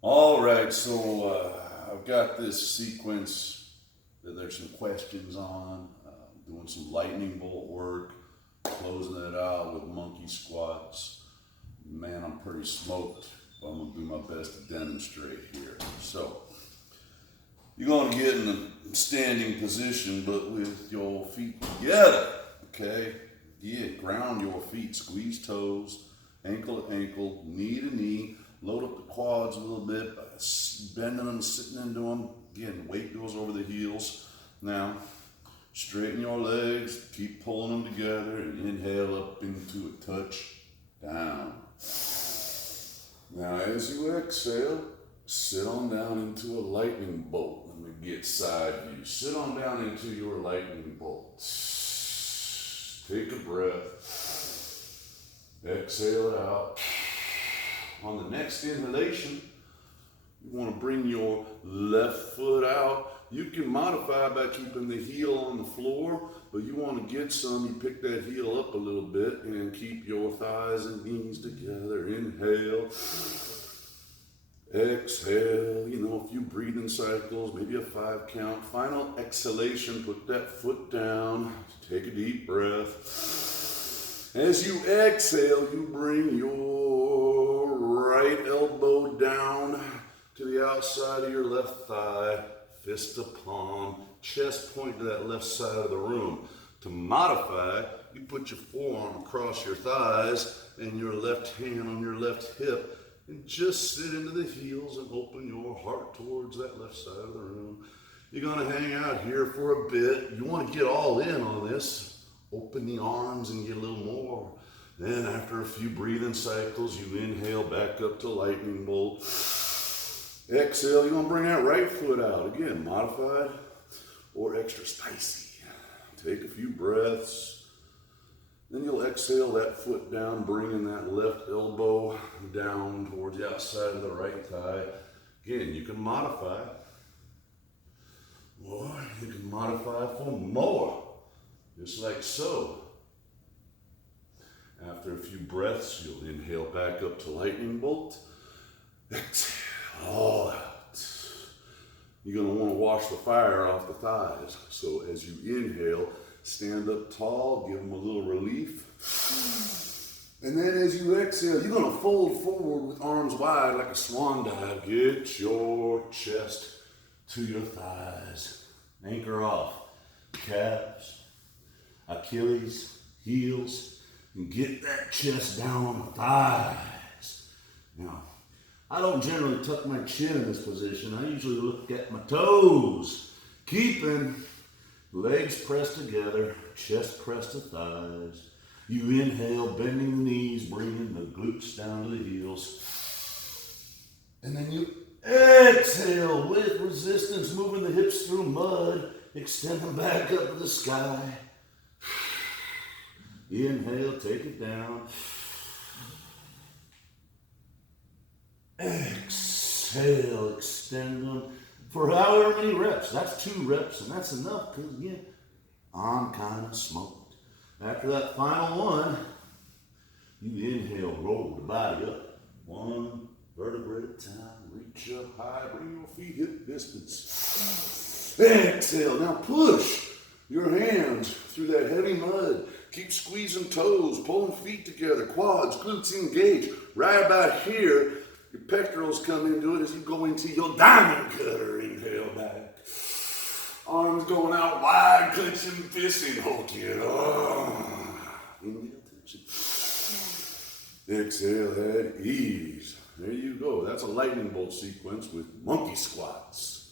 All right, so I've got this sequence that there's some questions on, doing some lightning bolt work, closing it out with monkey squats. Man, I'm pretty smoked, but I'm gonna do my best to demonstrate here. So, you're gonna get in a standing position, but with your feet together, okay? Yeah, ground your feet, squeeze toes, ankle to ankle, knee to knee. Load up the quads a little bit, bending them, sitting into them. Again, weight goes over the heels. Now, straighten your legs, keep pulling them together, and inhale up into a touch down. Now, as you exhale, sit on down into a lightning bolt. Let me get side view. Sit on down into your lightning bolt. Take a breath. Exhale it out. On the next inhalation, you want to bring your left foot out. You can modify by keeping the heel on the floor, but you want to get some. You pick that heel up a little bit and keep your thighs and knees together. Inhale. Exhale. You know, a few breathing cycles, maybe a 5 count. Final exhalation, put that foot down. Take a deep breath. As you exhale, you bring your right elbow down to the outside of your left thigh, fist to palm, chest point to that left side of the room. To modify, you put your forearm across your thighs and your left hand on your left hip and just sit into the heels and open your heart towards that left side of the room. You're going to hang out here for a bit. You want to get all in on this. Open the arms and get a little more. Then after a few breathing cycles, you inhale back up to lightning bolt. Exhale, you're gonna bring that right foot out. Again, modified or extra spicy. Take a few breaths. Then you'll exhale that foot down, bringing that left elbow down towards the outside of the right thigh. Again, you can modify. Or you can modify for more, just like so. After a few breaths, you'll inhale back up to lightning bolt. Exhale all out. You're going to want to wash the fire off the thighs. So as you inhale, stand up tall, give them a little relief. And then as you exhale, you're going to fold forward with arms wide like a swan dive. Get your chest to your thighs. Anchor off. Calves, Achilles, heels. And get that chest down on the thighs. Now, I don't generally tuck my chin in this position. I usually look at my toes. Keeping legs pressed together, chest pressed to thighs. You inhale, bending the knees, bringing the glutes down to the heels. And then you exhale with resistance, moving the hips through mud, extend them back up to the sky. Inhale, take it down. Exhale, extend them for however many reps. That's 2 reps, and that's enough because, again, I'm kind of smoked. After that final one, you inhale, roll the body up. 1 vertebrae at a time. Reach up high, bring your feet hip distance. Exhale, now push your hands through that heavy mud. Keep squeezing toes, pulling feet together, quads, glutes engage. Right about here, your pectorals come into it as you go into your diamond cutter. Inhale back. Arms going out wide, clenching fists and hold it. Inhale, tension. Exhale, at ease. There you go. That's a lightning bolt sequence with monkey squats.